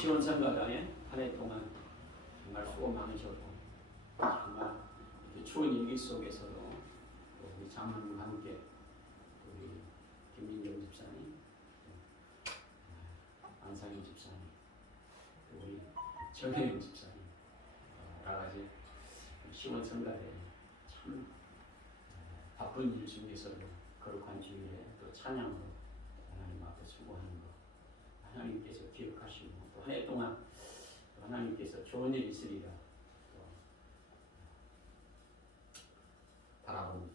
시원성가단에 한 해 동안 정말 수고 많으셨고 정말 추운 일기 속에서도 우리 장로님과 함께 우리 김민정 집사님, 안상희 집사님, 우리 정혜영 집사님 여러 가지 시원성가대 참 바쁜 일 중에서도 거룩한 주일에 또 찬양으로 하나님 앞에 수고하는 것 하나님께서 기억하시고 또 한 해 동안 하나님께서 좋은 일이 있으리라 또 바라봅니다.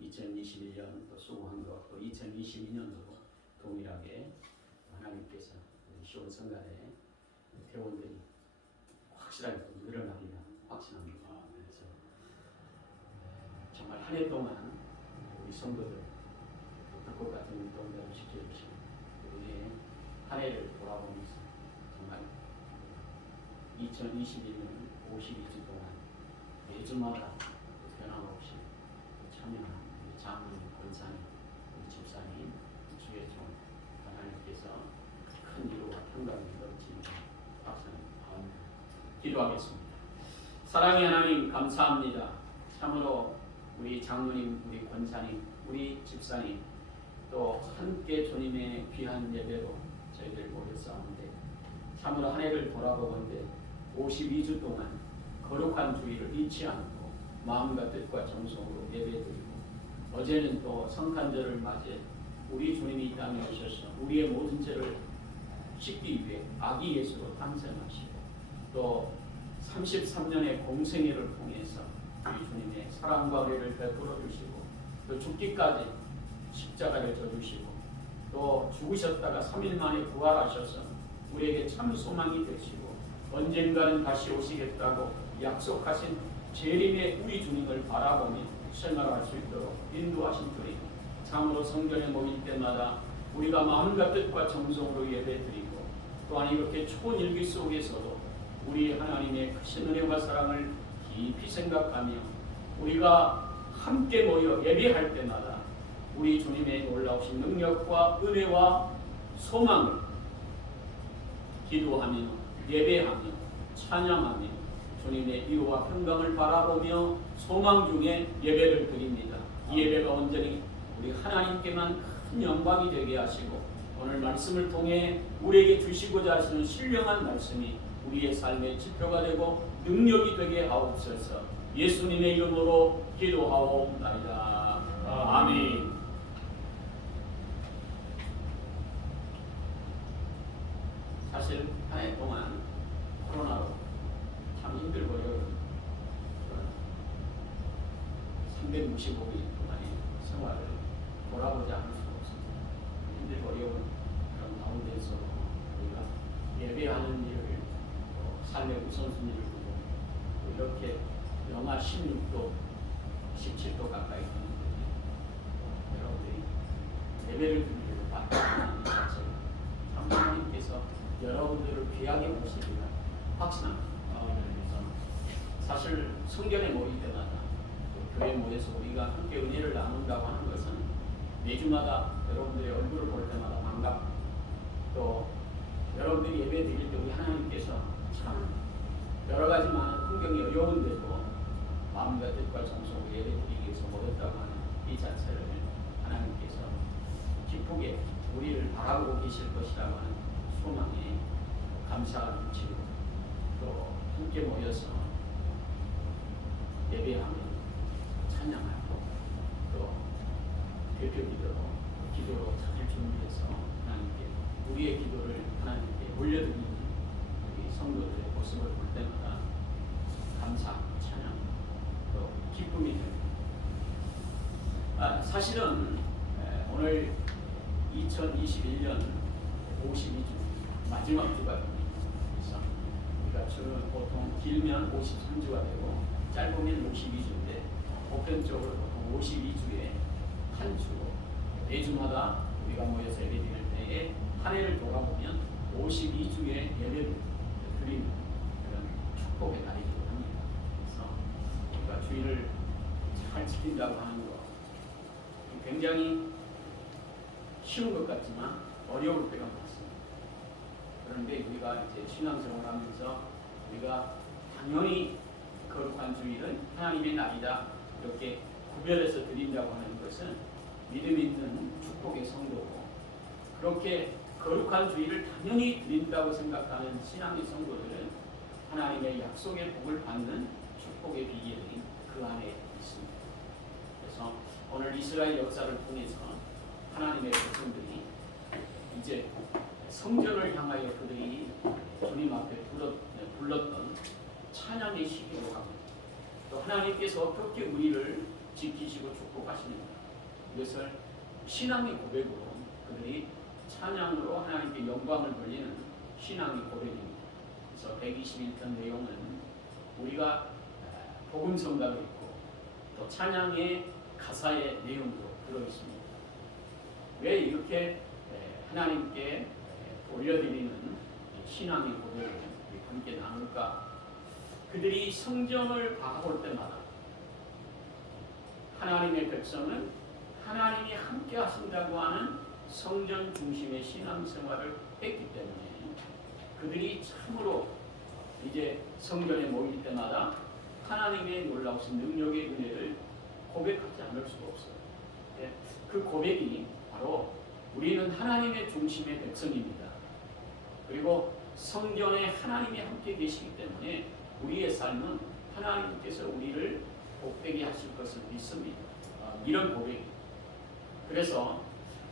2021년 또 수고한 것, 또 2022년도도 동일하게 하나님께서 시온성가대 회원들이 확실하게 또 늘어나리라 확신합니다. 그래서 정말 한 해 동안 우리 성도들 불꽃 같은 운동들을 지켜주시고 우리의 한 해를 돌아보면서 정말 2021년 52주 동안 매주마다 변함없이 참여하는 우리 장로님, 권사님, 우리 집사님, 주의 종 하나님께서 큰 위로와 평강을 넘치는 박사님 기도하겠습니다. 사랑의 하나님 감사합니다. 참으로 우리 장로님, 우리 권사님, 우리 집사님 또 함께 주님의 귀한 예배로 저희들 모였사온데 참으로 한 해를 돌아보건대 52주 동안 거룩한 주의를 잊지 않고 마음과 뜻과 정성으로 예배드리고 어제는 또 성탄절을 맞이해 우리 주님이 이 땅에 오셔서 우리의 모든 죄를 씻기 위해 아기 예수로 탄생하시고 또 33년의 공생애를 통해서 우리 주님의 사랑과 은혜를 베풀어 주시고 또 죽기까지 십자가를 져주시고 또 죽으셨다가 3일 만에 부활하셔서 우리에게 참 소망이 되시고 언젠가는 다시 오시겠다고 약속하신 재림의 우리 주님을 바라보며 생활할 수 있도록 인도하신 주님 참으로 성전에 모일 때마다 우리가 마음과 뜻과 정성으로 예배드리고 또한 이렇게 추운 일기 속에서도 우리 하나님의 크신 은혜와 사랑을 깊이 생각하며 우리가 함께 모여 예배할 때마다 우리 주님의 놀라우신 능력과 은혜와 소망을 기도하며 예배하며 찬양하며 주님의 위로와 평강을 바라보며 소망 중에 예배를 드립니다. 이 예배가 온전히 우리 하나님께만 큰 영광이 되게 하시고 오늘 말씀을 통해 우리에게 주시고자 하시는 신령한 말씀이 우리의 삶의 지표가 되고 능력이 되게 하옵소서. 예수님의 이름으로 기도하옵나이다. 아멘. 사실 한 해 동안 코로나로 참 힘들고 어려운 365일 동안의 생활을 돌아보지 않을 수 없습니다. 힘들고 어려운 그런 가운데서 우리가 예배하는 일을 삶의 우선순위를 두고 이렇게 영하 16도, 17도 가까이 되는데 여러분들이 예배를 드리기로 바뀌는 자체가 참 하나님께서 여러분들을 귀하게 보시리라 확신합니다. 그래서 사실 성전에 모일 때마다 또 교회 모여서 우리가 함께 은혜를 나눈다고 하는 것은 매주마다 여러분들의 얼굴을 볼 때마다 반갑고 또 여러분들이 예배 드릴 때 우리 하나님께서 참 여러 가지 많은 환경이 어려운데도 마음과 뜻과 정성으로 예배 드리기 위해서 모였다고 하는 이 자체를 하나님께서 기쁘게 우리를 바라보고 계실 것이라고 하는 소망에 감사가 넘치고 또 함께 모여서 예배하며 찬양하고 또 대표 기도로 찾을 준비해서 하나님께 우리의 기도를 하나님께 올려드리는 우리 성도들의 모습을 볼 때마다 감사, 찬양 또 기쁨이 됩니다. 사실은 오늘 2021년 52주 마지막 주가 됩니다. 그래서 우리가 주는 보통 길면 53주가 되고 짧으면 52주인데 보편적으로 보통 52주에 한 주로 매주마다 우리가 모여서 예배 드릴 때에 한 해를 돌아보면 52주의 예배를 드리는 그런 축복의 날이기도 합니다. 그래서 우리가 주일을 잘 지킨다고 하는 것 굉장히 쉬운 것 같지만 어려울 때가 많습니다. 그런데 우리가 이제 신앙생활을 하면서 우리가 당연히 거룩한 주일은 하나님의 날이다 이렇게 구별해서 드린다고 하는 것은 믿음 있는 축복의 성도고, 그렇게 거룩한 주일을 당연히 드린다고 생각하는 신앙의 성도들은 하나님의 약속의 복을 받는 축복의 비결이 그 안에 있습니다. 그래서 오늘 이스라엘 역사를 통해서 하나님의 백성들이 이제 성전을 향하여 그들이 주님 앞에 불렀던 찬양의 시기로 갑니다. 또 하나님께서 어떻게 우리를 지키시고 축복하시는가, 이것을 신앙의 고백으로 그들이 찬양으로 하나님께 영광을 돌리는 신앙의 고백입니다. 그래서 121편 내용은 우리가 복음 성가도 있고 또 찬양의 가사의 내용도 들어있습니다. 왜 이렇게 하나님께 올려드리는 신앙의 고백을 함께 나눌까? 그들이 성전을 바라볼 때마다 하나님의 백성은 하나님이 함께 하신다고 하는 성전 중심의 신앙생활을 했기 때문에 그들이 참으로 이제 성전에 모일 때마다 하나님의 놀라우신 능력의 은혜를 고백하지 않을 수가 없어요. 그 고백이 바로 우리는 하나님의 중심의 백성입니다. 그리고 성전에 하나님이 함께 계시기 때문에 우리의 삶은 하나님께서 우리를 복되게 하실 것을 믿습니다. 이런 고백이. 그래서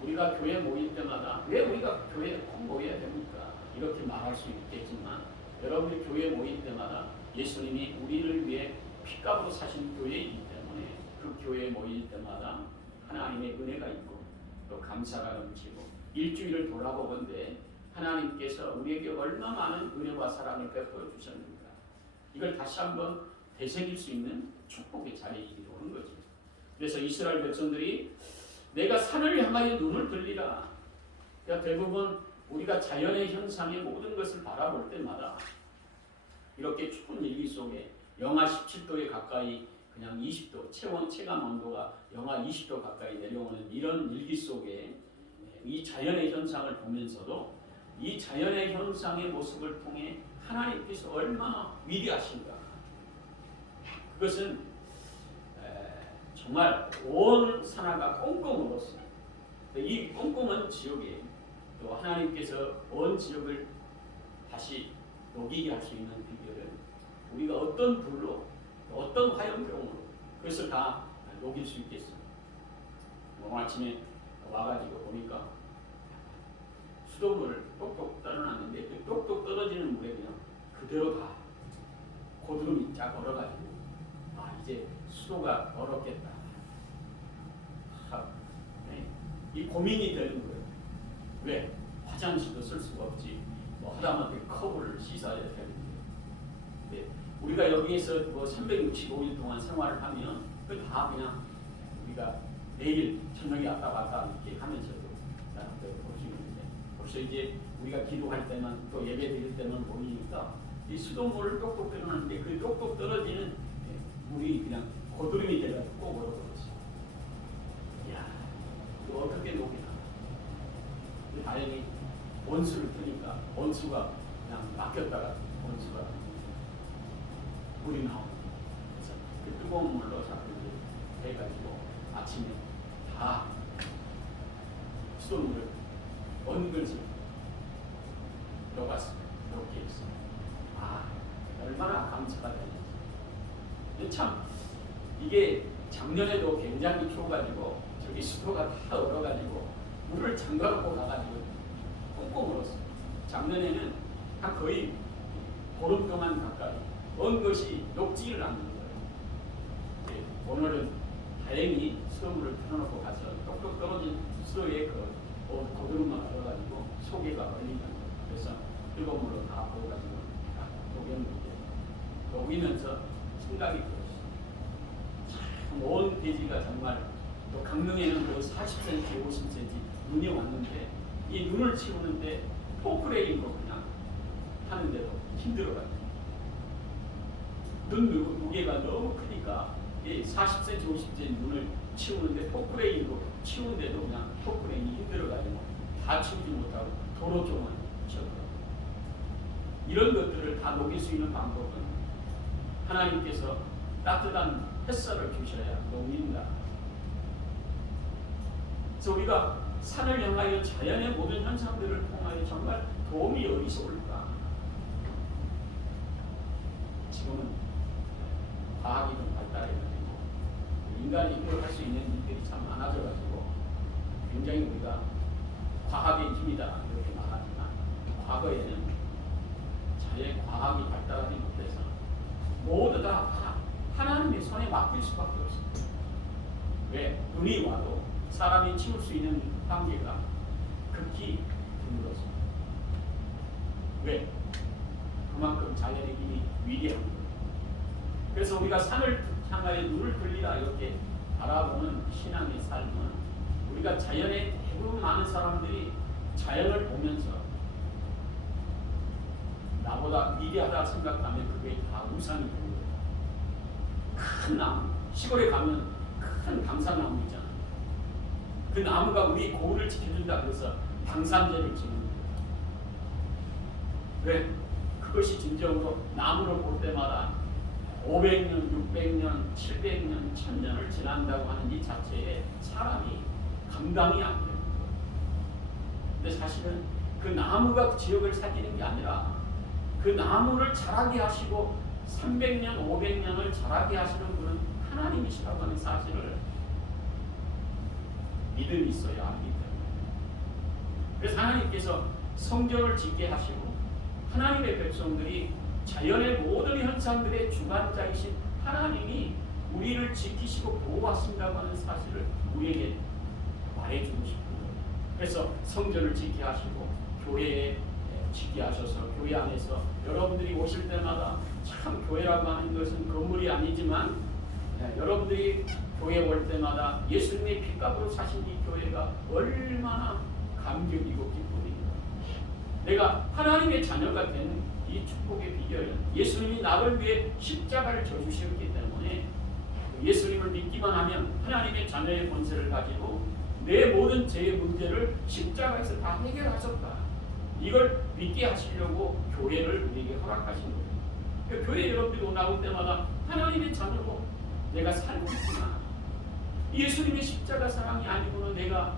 우리가 교회 모일 때마다 왜 우리가 교회에 꼭 모여야 됩니까? 이렇게 말할 수 있겠지만 여러분이 교회 모일 때마다 예수님이 우리를 위해 피값으로 사신 교회이기 때문에 그 교회에 모일 때마다 하나님의 은혜가 있고 또 감사가 넘치고 일주일을 돌아보건대 하나님께서 우리에게 얼마 많은 은혜와 사랑을 베풀어 주셨는가, 이걸 다시 한번 되새길 수 있는 축복의 자리이기도 하는 거죠. 그래서 이스라엘 백성들이 내가 산을 향하여 눈을 들리라. 그러니까 대부분 우리가 자연의 현상의 모든 것을 바라볼 때마다 이렇게 추운 일기 속에 영하 17도에 가까이 그냥 20도, 체감 온도가 영하 20도 가까이 내려오는 이런 일기 속에 이 자연의 현상을 보면서도 이 자연의 현상의 모습을 통해 하나님께서 얼마나 위대하신가, 그것은 정말 온 산하가 꽁꽁 얼었어요. 이 꽁꽁한 지역에 또 하나님께서 온 지역을 다시 녹이게 할 수 있는 비결은 우리가 어떤 불로 어떤 화염병으로 그것을 다 녹일 수 있겠어요. 오늘 아침에 와가지고 보니까 수돗물을 똑똑 떨어놨는데 그 똑똑 떨어지는 물에 그냥 그대로 다 고드름이 쫙 얼어가지고 이제 수도가 얼었겠다. 이 고민이 되는 거예요. 왜? 화장실도 쓸 수가 없지. 하다못해 컵을 씻어야 되는데. 우리가 여기에서 365일 동안 생활을 하면 그 다 그냥 우리가 매일 저녁에 왔다 갔다 이렇게 하면서도 볼 수 있는데, 벌써 이제 우리가 기도할 때만 또 예배 드릴 때만 보이니까 이 수돗물을 똑똑 떨어놨는데 그 똑똑 떨어지는 물이 그냥 고드름이 돼가지고 꼭 얼어버렸어. 이야, 이거 어떻게 녹이나? 다행히 원수를 뜨니까 원수가 그냥 막혔다가 원수가 물이 나오고, 그래서 그 뜨거운 물로 자꾸 해가지고 아침에 다 수돗물을 언글지 녹았어요. 이렇게 했어. 얼마나 감사가 되는지. 참 이게 작년에도 굉장히 추워가지고 저기 수도가 다 얼어가지고 물을 잠가놓고 가가지고 꽁꽁 얼었어요. 작년에는 한 거의 보름 동안 가까이 언 것이 녹지를 않는 거예요. 오늘은 다행히 수돗물을 틀어놓고 가서 똑똑 떨어진 수도에 그 고드름만 얼어가지고 속에가 얼리는 거예요. 그래서 뜨거운 물로 다 부어가지고 다 녹였는데 녹이면서 생각이 들었어요. 참 온 대지가 정말 또 강릉에는 40cm, 50cm 눈이 왔는데 이 눈을 치우는데 포크레인으로 그냥 하는데도 힘들어가지고 눈 무게가 너무 크니까 40cm, 50cm 눈을 치우는데 포크레인으로 치우는데도 그냥 포크레인이 힘들어가지고 다 치우지 못하고 도로 쪽만 치웠더라고요. 이런 것들을 다 녹일 수 있는 방법은 하나님께서 따뜻한 햇살을 주셔야 녹는다. 그래서 우리가 산을 향하여 자연의 모든 현상들을 통하여 정말 도움이 어디서 올까? 지금은 과학이 좀 발달해가지고 인간이 이걸 할 수 있는 일들이 참 많아져가지고 굉장히 우리가 과학의 힘이다 이렇게 말하지만 과거에는 자연 과학이 발달하지 못해서 모두 다 하나님의 손에 맡길 수밖에 없습니다. 왜? 눈이 와도 사람이 치울 수 있는 한계가 극히 드물었습니다. 왜? 그만큼 자연의 힘이 위대한 거예요. 그래서 우리가 산을 향하여 눈을 들리라 이렇게 바라보는 신앙의 삶은 우리가 자연의 대부분 많은 사람들이 자연을 보면서 나보다 위대하다 생각하면 그게 다 우상이 되는 거예요. 큰 나무, 시골에 가면 큰 당산나무 있잖아요. 그 나무가 우리 고을을 지켜준다 그래서 당산제를 지는 거예요. 왜? 그것이 진정으로 나무를 볼 때마다 500년, 600년, 700년, 1000년을 지난다고 하는 이 자체에 사람이 감당이 안 되는 거예요. 근데 사실은 그 나무가 지역을 살리는 게 아니라 그 나무를 자라게 하시고 300년, 500년을 자라게 하시는 분은 하나님이시라고 하는 사실을 믿음이 있어야 알기 때문에. 그래서 하나님께서 성전을 짓게 하시고 하나님의 백성들이 자연의 모든 현상들의 주관자이신 하나님이 우리를 지키시고 보호하신다고 하는 사실을 우리에게 말해주고 싶은 거예요. 그래서 성전을 짓게 하시고 교회에 짓게 하셔서 교회 안에서 여러분들이 오실 때마다 참 교회라고 하는 것은 건물이 아니지만 여러분들이 교회 올 때마다 예수님의 피값으로 사신 이 교회가 얼마나 감격이고 기쁨입니다. 내가 하나님의 자녀가 된 이 축복의 비결은 예수님이 나를 위해 십자가를 져주셨기 때문에 예수님을 믿기만 하면 하나님의 자녀의 권세를 가지고 내 모든 죄의 문제를 십자가에서 다 해결하셨다. 이걸 믿게 하시려고 교회를 우리에게 허락하신 거예요. 그러니까 교회 여러분들이 나올 때마다 하나님의 자녀로 내가 살고 있구나. 예수님의 십자가 사랑이 아니고는 내가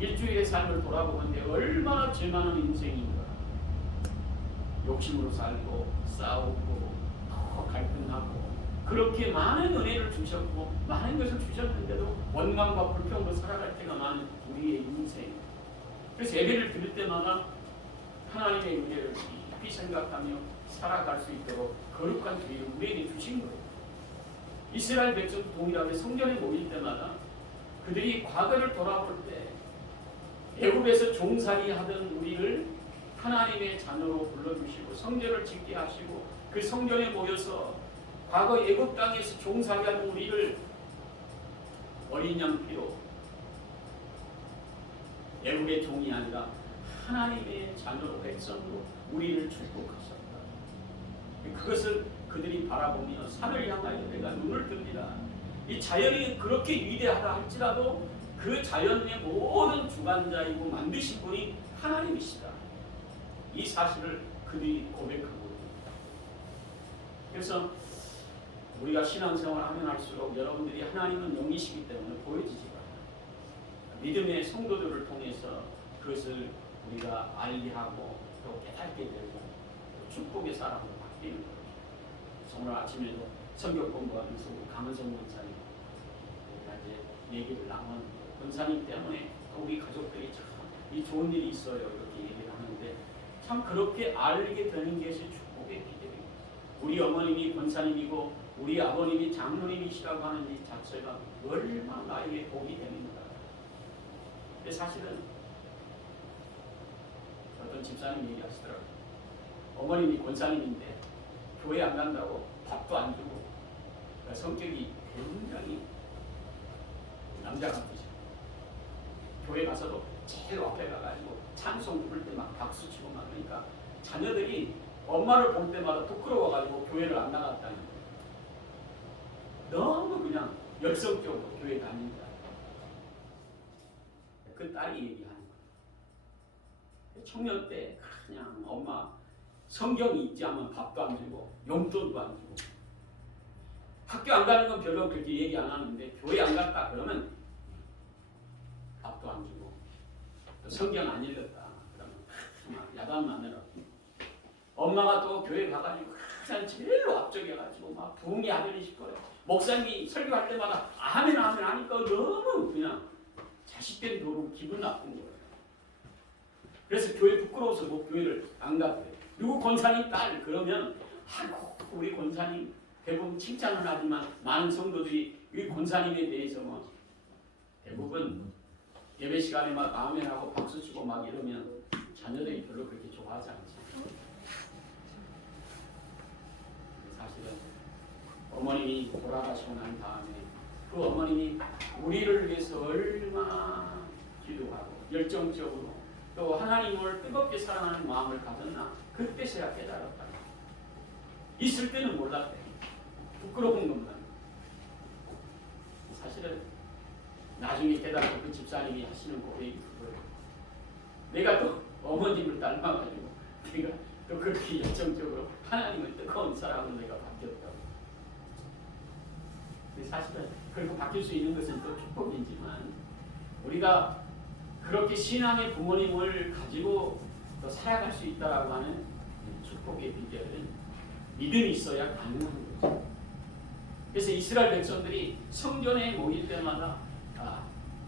일주일의 삶을 돌아보는데 얼마나 죄 많은 인생인가. 욕심으로 살고 싸우고 갈등하고 그렇게 많은 은혜를 주셨고 많은 것을 주셨는데도 원망과 불평으로 살아갈 때가 많은 우리의 인생. 그래서 예배를 드릴 때마다 하나님의 은혜를 깊이 생각하며 살아갈 수 있도록 거룩한 기회를 우리에게 주신 거예요. 이스라엘 백성도 동일하게 성전에 모일 때마다 그들이 과거를 돌아볼 때 애굽에서 종살이 하던 우리를 하나님의 자녀로 불러주시고 성전을 짓게 하시고 그 성전에 모여서 과거 애굽 땅에서 종살이하는 우리를 어린 양 피로 애굽의 종이 아니라 하나님의 자녀로 백성으로 우리를 축복하셨다. 그것을 그들이 바라보며 산을 향하여 내가 눈을 뜹니다. 이 자연이 그렇게 위대하다 할지라도 그 자연의 모든 주관자이고 만드신 분이 하나님이시다. 이 사실을 그들이 고백하고 그래서 우리가 신앙생활을 하면 할수록 여러분들이 하나님은 영이시기 때문에 보여지지가 않아요. 믿음의 성도들을 통해서 그것을 우리가 알게 하고 또 깨닫게 되고 축복의 사람으로 바뀌는 거죠. 오늘 아침에도 성경 공부하면서 강은성 권사님 이제 얘기를 나눈 권사님 때문에 우리 가족들이 참 이 좋은 일이 있어요 이렇게 얘기를 하는데 참 그렇게 알게 되는 것이 축복의 비결입니다. 우리 어머님이 권사님이고 우리 아버님이 장로님이시라고 하는 이 자체가 얼마나 나에게 복이 됩니다. 근데 사실은 어떤 집사님 얘기하시더라고요. 어머님이 권사님인데 교회 안 간다고 밥도 안 주고 그러니까 성격이 굉장히 남자 같으셔. 교회 가서도 제일 앞에 가가지고 찬송 부를 때 막 박수 치고 막 그러니까 자녀들이 엄마를 볼 때마다 부끄러워가지고 교회를 안 나갔다는 거예요. 너무 그냥 열성적으로 교회 다닌다. 그 딸이 얘기하는 거예요. 청년 때 그냥 엄마 성경이 있지 않으면 밥도 안 주고 용돈도 안 주고 학교 안 가는 건 별로 그렇게 얘기 안 하는데 교회 안 갔다 그러면 밥도 안 주고 성경 안 읽었다 그러면 정말 야단 마느라 엄마가 또 교회 가가지고 항상 제일로 앞쪽에가지고 막 부흥의 아들이 싶어요. 목사님이 설교할 때마다 아멘 아멘 하니까 너무 그냥 자식들이 너무 기분 나쁜 거예요. 그래서 교회 부끄러워서 뭐 교회를 안 갔대요. 누구 권사님 딸 그러면 아이고 우리 권사님 대부분 칭찬을 하지만 많은 성도들이 우리 권사님에 대해서 뭐 대부분 예배 시간에 막 아멘하고 박수 치고 막 이러면 자녀들이 별로 그렇게 좋아하지 않죠. 사실은 어머님이 돌아가시고 난 다음에 그 어머님이 우리를 위해서 얼마나 기도하고 열정적으로 또 하나님을 뜨겁게 사랑하는 마음을 가졌나 그때서야 깨달았다. 있을 때는 몰랐대. 부끄러운 것만. 사실은 나중에 깨달은 그 집사님이 하시는 고백이 그거예요. 내가 또 어머님을 닮아가지고 내가 또 그렇게 열정적으로 하나님을 뜨거운 사랑으로 내가 바뀌었다고. 근데 사실은 그렇게 바뀔 수 있는 것은 또 축복이지만 우리가 그렇게 신앙의 부모님을 가지고 또 살아갈 수 있다라고 하는 축복의 비결은 믿음이 있어야 가능한 거죠. 그래서 이스라엘 백성들이 성전에 모일 때마다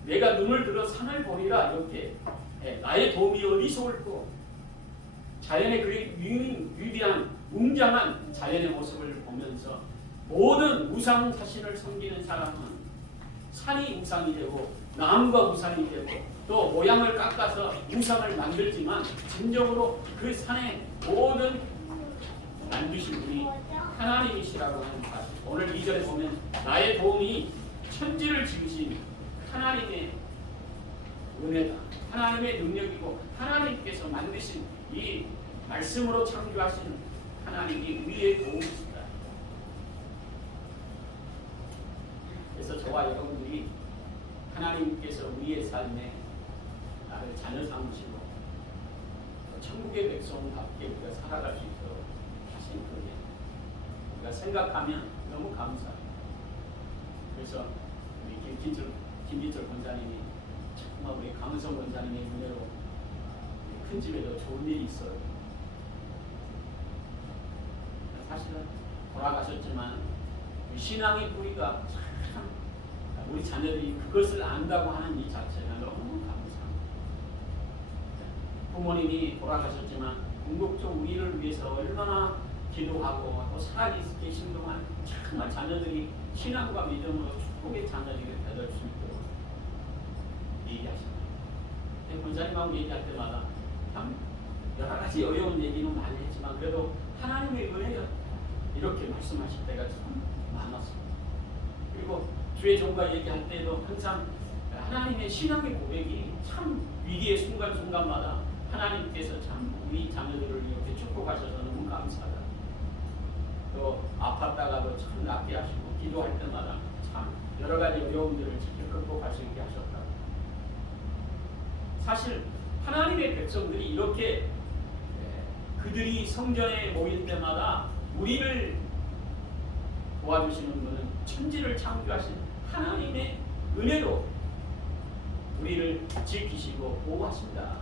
내가 눈을 들어 산을 보리라 이렇게 나의 도움이 어디서 올고 자연의 그 위대한 웅장한 자연의 모습을 보면서 모든 우상 자신을 섬기는 사람은 산이 우상이 되고 나무가 우상이 되고 또 모양을 깎아서 우상을 만들지만 진정으로 그 산의 모든 만드신 분이 하나님이시라고 하는 사실. 오늘 2절에 보면 나의 도움이 천지를 지으신 하나님의 은혜다. 하나님의 능력이고 하나님께서 만드신 이 말씀으로 창조하신 하나님이 우리의 도움이시다. 그래서 저와 여러분들이 하나님께서 우리의 삶에 나를 자녀 삼으시고 천국의 백성답게 우리가 살아갈 수 있도록 하신 그게 우리가 생각하면 너무 감사해요. 그래서 우리 김진철 권사님이 정말 우리 강은성 권사님의 은혜로 큰 집에도 좋은 일이 있어요. 사실은 돌아가셨지만 신앙의 뿌리가 참 우리 자녀들이 그것을 안다고 하는 이 자체가 너무 감사합니다. 부모님이 돌아가셨지만 궁극적으로 우리를 위해서 얼마나 기도하고 또 살아계신 동안 정말 자녀들이 신앙과 믿음으로 축복의 자녀들이 되될 수 있도록 얘기하십니다. 권사님하고 얘기할 때마다 참 여러 가지 어려운 얘기는 많이 했지만 그래도 하나님의 은혜가 이렇게 말씀하실 때가 참 많았습니다. 그리고 주의 종과 얘기할 때도 항상 하나님의 신앙의 고백이 참 위기의 순간순간마다 하나님께서 참 우리 자녀들을 이렇게 축복하셔서 너무 감사하다. 또 아팠다가도 참 낫게 하시고 기도할 때마다 참 여러 가지 어려움들을 잘 극복할 수 있게 하셨다. 사실 하나님의 백성들이 이렇게 그들이 성전에 모일 때마다 우리를 도와주시는 분은 천지를 창조하신 하나님의 은혜로 우리를 지키시고 보호하신다.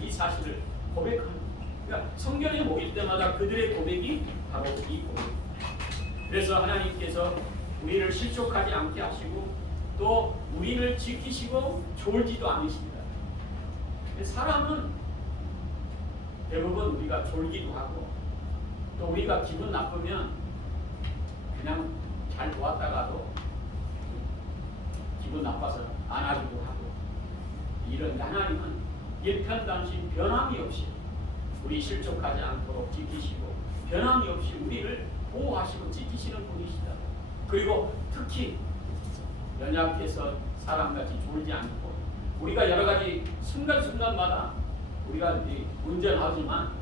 이 사실을 고백합니다. 그러니까 성전에 모일 때마다 그들의 고백이 바로 이 고백. 그래서 하나님께서 우리를 실족하지 않게 하시고 또 우리를 지키시고 졸지도 않으십니다. 사람은 대부분 우리가 졸기도 하고 또 우리가 기분 나쁘면 그냥 잘 도왔다가도 기분 나빠서 안아주기도 하고 이런 하나님은 일편단심 변함이 없이 우리 실족하지 않도록 지키시고 변함이 없이 우리를 보호하시고 지키시는 분이시다. 그리고 특히 연약해서 사람같이 졸지 않고 우리가 여러 가지 순간순간마다 우리가 이제 운전하지만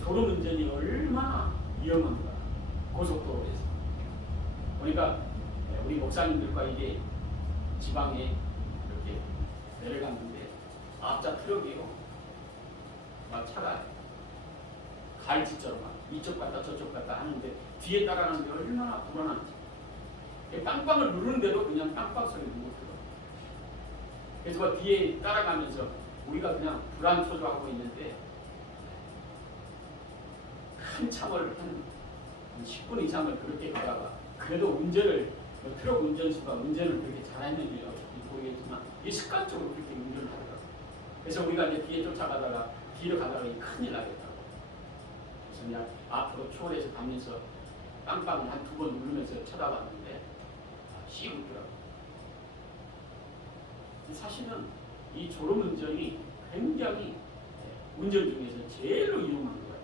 졸음 운전이 얼마나 위험한가. 고속도로에서 그러니까 우리 목사님들과 이게 지방에 이렇게 내려갔는데 앞차 트럭이요 막 차가 발치처럼 이쪽 갔다 저쪽 갔다 하는데 뒤에 따라가는 게 얼마나 불안한지. 빵빵을 누르는데도 그냥 빵빵 소리를 못 들어. 그래서 뭐 뒤에 따라가면서 우리가 그냥 불안초조하고 있는데 한참을 한 10분 이상을 그렇게 가다가 그래도 운전을 트럭 운전수가 운전을 그렇게 잘했는지 모르겠지만 이 습관적으로 그렇게 운전을 하더라고요. 그래서 우리가 이제 뒤에 쫓아가다가 뒤로 가다가 큰일 나겠다고. 그래서 그냥 앞으로 초월해서 가면서 빵빵을 한 2번 누르면서 쳐다봤는데 씩 웃더라고요. 사실은 이 졸음운전이 굉장히 운전 중에서 제일로 위험한 거예요.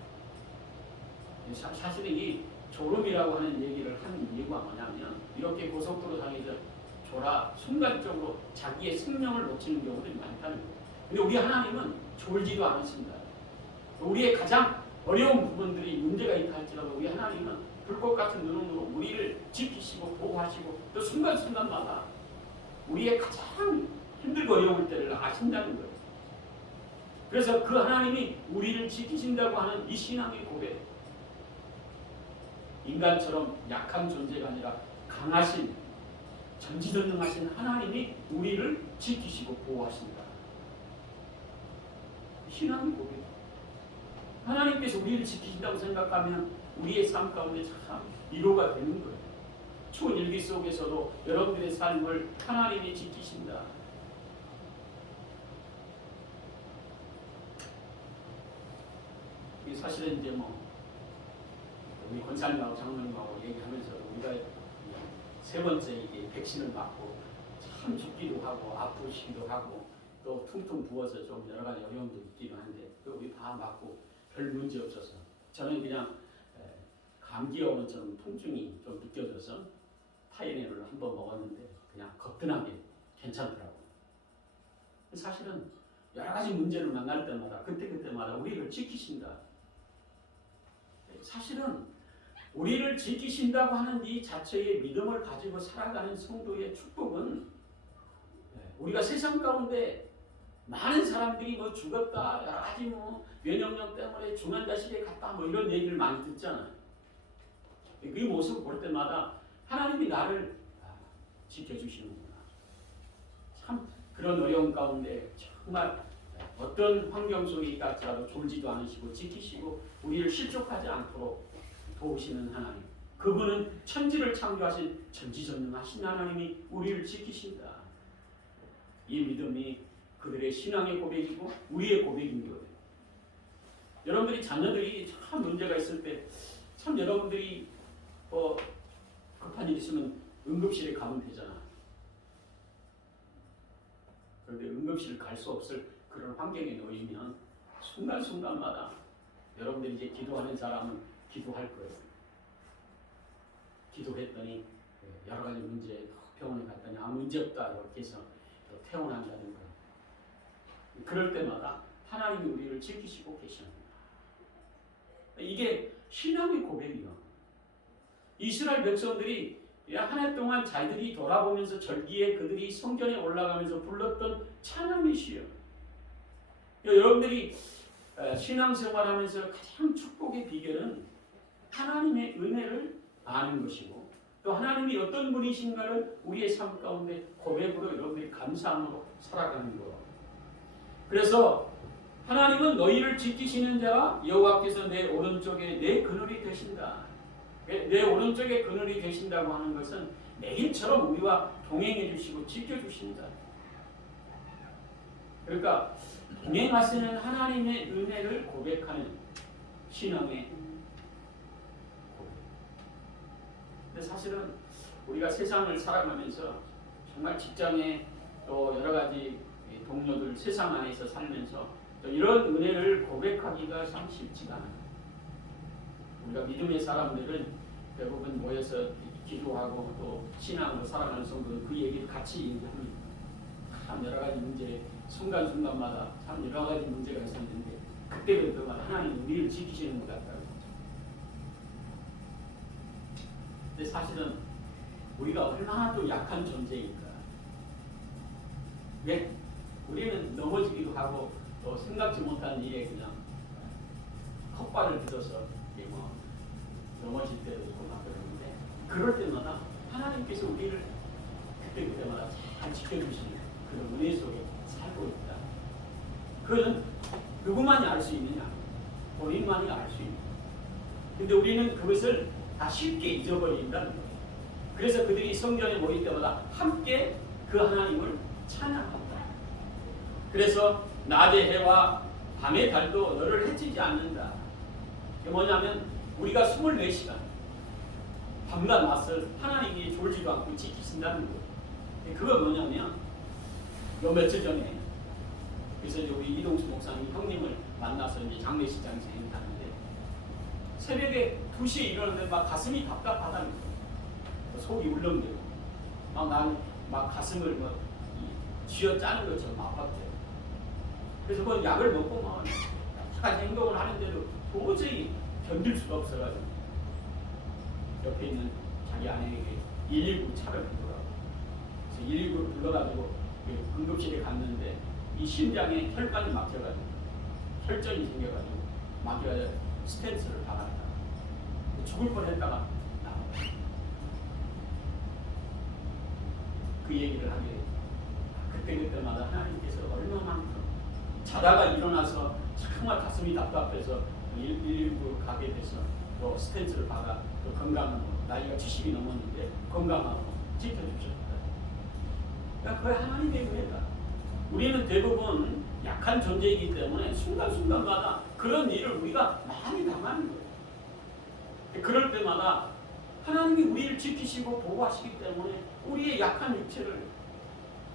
사실은 이 졸음이라고 하는 얘기를 하는 이유가 뭐냐면 이렇게 고속도로 상에서 순간적으로 자기의 생명을 놓치는 경우들이 많다는 거예요. 근데 우리 하나님은 졸지도 않으신다. 우리의 가장 어려운 부분들이 문제가 있다 할지라도 우리 하나님은 불꽃 같은 눈으로 우리를 지키시고 보호하시고 또 순간순간마다 우리의 가장 힘들고 어려울 때를 아신다는 거예요. 그래서 그 하나님이 우리를 지키신다고 하는 이 신앙의 고백, 인간처럼 약한 존재가 아니라 강하신 전지전능하신 하나님이 우리를 지키시고 보호하신다. 신앙의 고백. 하나님께서 우리를 지키신다고 생각하면 우리의 삶 가운데 참 위로가 되는 거예요. 추운 일기 속에서도 여러분들의 삶을 하나님이 지키신다. 사실은 이제 우리 권사님하고 장로님하고 얘기하면서 우리가 3번째 이게 백신을 맞고 참 죽기도 하고 아프시기도 하고 또 퉁퉁 부어서 좀 여러 가지 어려움도 있기도 한데 우리 다 맞고 별 문제 없어서 저는 그냥 감기염처럼 통증이 좀 느껴져서 타이레놀을 한 번 먹었는데 그냥 거뜬하게 괜찮더라고요. 사실은 여러 가지 문제를 만날 때마다 그때마다 우리를 지키신다. 사실은 우리를 지키신다고 하는 이 자체의 믿음을 가지고 살아가는 성도의 축복은 우리가 세상 가운데 많은 사람들이 죽었다, 여러 가지 면역력 때문에 중환자실에 갔다 이런 얘기를 많이 듣잖아요. 그 모습을 볼 때마다 하나님이 나를 지켜주시는구나. 참 그런 어려운 가운데 정말 어떤 환경 속에 있다 할지라도 졸지도 않으시고 지키시고 우리를 실족하지 않도록 도우시는 하나님. 그분은 천지를 창조하신 전지전능하신 하나님이 우리를 지키신다. 이 믿음이 그들의 신앙의 고백이고 우리의 고백인 거예요. 여러분들이 자녀들이 참 문제가 있을 때 참 여러분들이 급한 일 있으면 응급실에 가면 되잖아. 그런데 응급실을 갈 수 없을 그런 환경에 놓이면 순간순간마다 여러분들이 이제 기도하는 사람은 기도할 거예요. 기도했더니 여러 가지 문제 병원에 갔더니 아무 문제 없다 이렇게 해서 또 퇴원한다든가. 그럴 때마다 하나님이 우리를 지키시고 계십니다. 이게 신앙의 고백이요. 이스라엘 백성들이 한 해 동안 자기들이 돌아보면서 절기에 그들이 성전에 올라가면서 불렀던 찬양이시여. 여러분들이 신앙생활하면서 가장 축복의 비결은 하나님의 은혜를 아는 것이고 또 하나님이 어떤 분이신가를 우리의 삶 가운데 고백으로 여러분들이 감사함으로 살아가는 것. 그래서 하나님은 너희를 지키시는 자 여호와께서 내 오른쪽에 내 그늘이 되신다. 내 오른쪽에 그늘이 되신다고 하는 것은 매일처럼 우리와 동행해 주시고 지켜주신다. 그러니까 동행하시는 하나님의 은혜를 고백하는 신앙의 고백. 근데 사실은 우리가 세상을 살아가면서 정말 직장에 또 여러 가지 동료들 세상 안에서 살면서 또 이런 은혜를 고백하기가 참 쉽지가 않아요. 우리가 믿음의 사람들은 대부분 모여서 기도하고 또 신앙으로 살아가는 성도는 그 얘기를 같이 얘기합니다. 참 여러 가지 문제, 순간순간마다 참 여러 가지 문제가 있었는데 그때마다 하나님 우리를 지키시는 것 같다고. 근데 사실은 우리가 얼마나 또 약한 존재인가. 왜? 우리는 넘어지기도 하고 또 생각지 못한 일에 그냥 컵발을 들어서 이게 뭐 넘어질 때도 있고 막 그러는데 그럴 때마다 하나님께서 우리를 그때마다 잘 지켜주시는 그런 은혜 속에 살고 있다. 그것은 누구만이 알 수 있느냐? 본인만이 알 수 있는. 근데 우리는 그것을 다 쉽게 잊어버린다는 거예요. 그래서 그들이 성전에 모일 때마다 함께 그 하나님을 찬양한다. 그래서 낮의 해와 밤의 달도 너를 해치지 않는다. 그게 뭐냐면 우리가 24시간 밤낮 맞설 하나님이 졸지도 않고 지키신다는 거예요. 그거 뭐냐면 요 며칠 전에 그래서 이제 우리 이동수 목사님 형님을 만나서 이제 장례식장에서 행사하는데 새벽에 2시에 일어났는데 막 가슴이 답답하다는 거예요. 속이 울렁대고 막 가슴을 뭐 쥐어 짜는 것처럼 아팠대요. 그래서 그 약을 먹고 막 여러 가지 행동을 하는데도 도저히 견딜 수가 없어가지고 옆에 있는 자기 아내에게 119 차를 불러라고. 그래서 119를 불러가지고 응급실에 갔는데 이 심장에 혈관이 막혀가지고 혈전이 생겨가지고 막혀서 스탠스를 박았다. 죽을 뻔했다가 나왔다. 그 얘기를 하게 그때마다 하나님께서 얼마만큼 자다가 일어나서 정말 가슴이 답답해서 119로 가게 돼서 또 스탠스를 박아 또 건강하고 나이가 70이 넘었는데 건강하고 지켜주셨다. 그러니까 그게 하나님의 은혜다. 우리는 대부분 약한 존재이기 때문에 순간순간마다 그런 일을 우리가 많이 당하는 거예요. 그럴 때마다 하나님이 우리를 지키시고 보호하시기 때문에 우리의 약한 육체를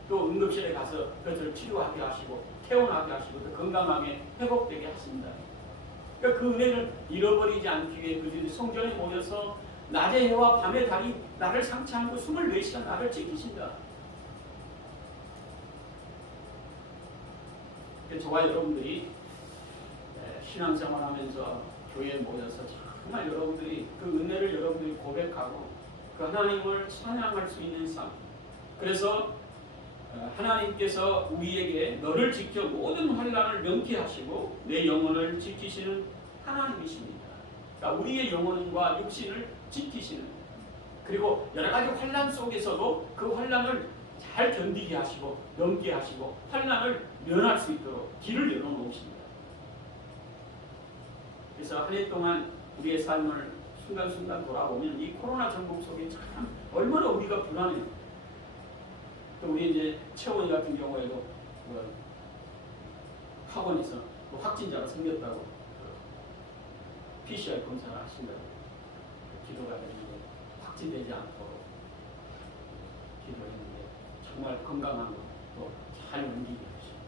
또 응급실에 가서 그것을 치료하게 하시고 퇴원하게 하시고 또 건강하게 회복되게 하십니다. 그러니까 그 은혜를 잃어버리지 않기 위해 그들이 성전에 모여서 낮의 해와 밤의 달이 나를 상처하고 24시간 나를 지키신다. 저와 여러분들이 신앙생활하면서 교회에 모여서 정말 여러분들이 그 은혜를 여러분들이 고백하고 그 하나님을 찬양할 수 있는 삶. 그래서 하나님께서 우리에게 너를 지켜 모든 환난을 명쾌하시고 내 영혼을 지키시는 하나님이십니다. 그러니까 우리의 영혼과 육신을 지키시는, 그리고 여러 가지 환난 속에서도 그 환난을 잘 견디게 하시고 넘게 하시고 환난을 면할 수 있도록 길을 열어놓으십니다. 그래서 한 해 동안 우리의 삶을 순간순간 돌아보면 이 코로나 전국 속에 참 얼마나 우리가 불안해요. 또 우리 이제 채원이 같은 경우에도 학원에서 확진자가 생겼다고 PCR 검사를 하신다고 기도가 되는데 확진되지 않도록 기도했는데 정말 건강한 것도 잘 넘기게 하시고,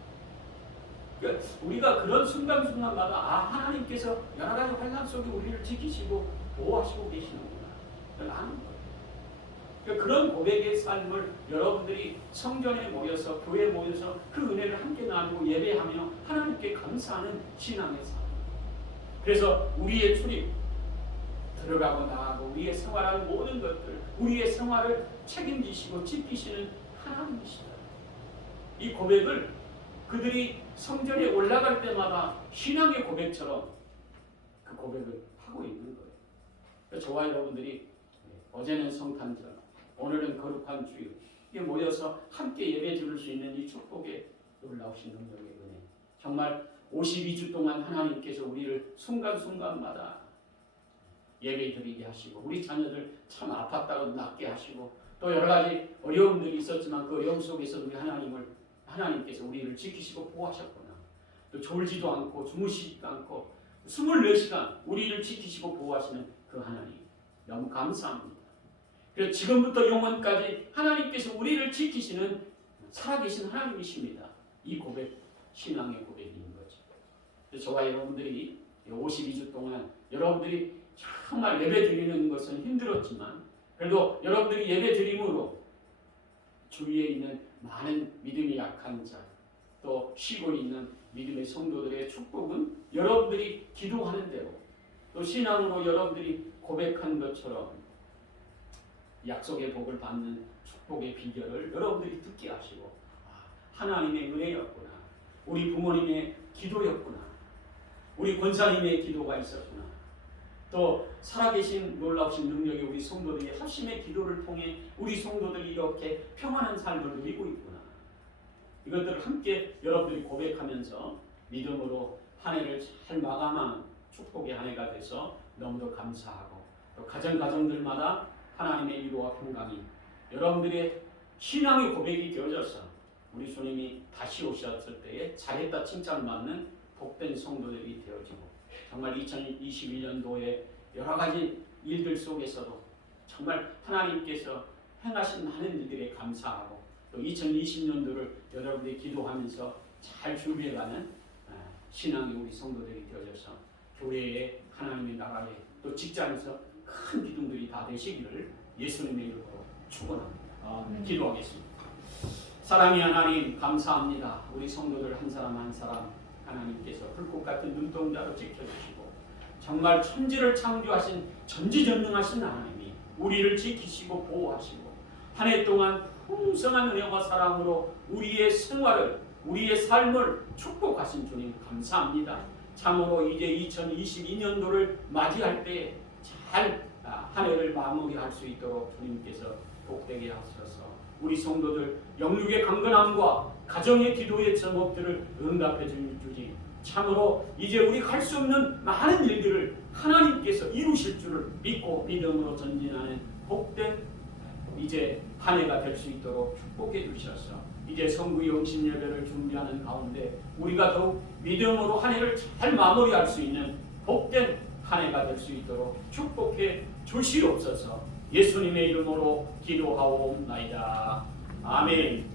그러니까 우리가 그런 순간순간마다 하나님께서 여러 가지 환난 속에 우리를 지키시고 보호하시고 계시는구나 아는 거예요. 그러니까 그런 고백의 삶을 여러분들이 성전에 모여서 교회에 모여서 그 은혜를 함께 나누고 예배하며 하나님께 감사하는 신앙의 삶. 그래서 우리의 출입 들어가고 나가고 우리의 생활하는 모든 것들, 우리의 생활을 책임지시고 지키시는 하나님이시다. 이 고백을 그들이 성전에 올라갈 때마다 신앙의 고백처럼 그 고백을 하고 있는 거예요. 그래서 저와 여러분들이 어제는 성탄절, 오늘은 거룩한 주일에 모여서 함께 예배 드릴 수 있는 이 축복의 놀라우신 능력의 은혜. 정말 52주 동안 하나님께서 우리를 순간순간마다 예배 드리게 하시고 우리 자녀들 참 아팠다고 낫게 하시고 또 여러 가지 어려움들이 있었지만 그 어려움 속에서 우리 하나님께서 우리를 지키시고 보호하셨구나. 또 졸지도 않고 주무시지도 않고 24시간 우리를 지키시고 보호하시는 그 하나님 너무 감사합니다. 그래서 지금부터 영원까지 하나님께서 우리를 지키시는 살아계신 하나님이십니다. 이 고백, 신앙의 고백인 거죠. 그래서 저와 여러분들이 52주 동안 여러분들이 정말 예배 드리는 것은 힘들었지만 그래도 여러분들이 예배 드림으로 주위에 있는 많은 믿음이 약한 자, 또 쉬고 있는 믿음의 성도들의 축복은 여러분들이 기도하는 대로 또 신앙으로 여러분들이 고백한 것처럼 약속의 복을 받는 축복의 비결을 여러분들이 듣게 하시고 하나님의 은혜였구나, 우리 부모님의 기도였구나, 우리 권사님의 기도가 있었구나. 또 살아계신 놀라우신 능력이 우리 성도들이 합심의 기도를 통해 우리 성도들이 이렇게 평안한 삶을 누리고 있구나. 이것들을 함께 여러분들이 고백하면서 믿음으로 한 해를 잘 마감하는 축복의 한 해가 돼서 너무도 감사하고, 또 가정들마다 하나님의 위로와 평강이 여러분들의 신앙의 고백이 되어져서 우리 주님이 다시 오셨을 때에 잘했다 칭찬받는 복된 성도들이 되어지고, 정말 2021년도에 여러 가지 일들 속에서도 정말 하나님께서 행하신 많은 일들에 감사하고, 또 2020년도를 여러분들이 기도하면서 잘 준비해가는 신앙의 우리 성도들이 되어져서 교회에, 하나님의 나라에, 또 직장에서 큰 기둥들이 다 되시기를 예수님의 이름으로 축원합니다. 기도하겠습니다. 사랑의 하나님, 감사합니다. 우리 성도들 한 사람 한 사람 하나님께서 불꽃 같은 눈동자로 지켜주시고, 정말 천지를 창조하신 전지전능하신 하나님이 우리를 지키시고 보호하시고, 한 해 동안 풍성한 은혜와 사랑으로 우리의 생활을, 우리의 삶을 축복하신 주님 감사합니다. 참으로 이제 2022년도를 맞이할 때 잘 한 해를 마무리할 수 있도록 주님께서 복되게 하셔서 우리 성도들 영육의 강건함과 가정의 기도의 제목들을 응답해 주지, 참으로 이제 우리가 할 수 없는 많은 일들을 하나님께서 이루실 줄을 믿고 믿음으로 전진하는 복된 이제 한 해가 될 수 있도록 축복해 주셔서 이제 성부 영신 예배를 준비하는 가운데 우리가 더욱 믿음으로 한 해를 잘 마무리할 수 있는 복된 한 해가 될 수 있도록 축복해 주시옵소서. 예수님의 이름으로 기도하옵나이다. 아멘.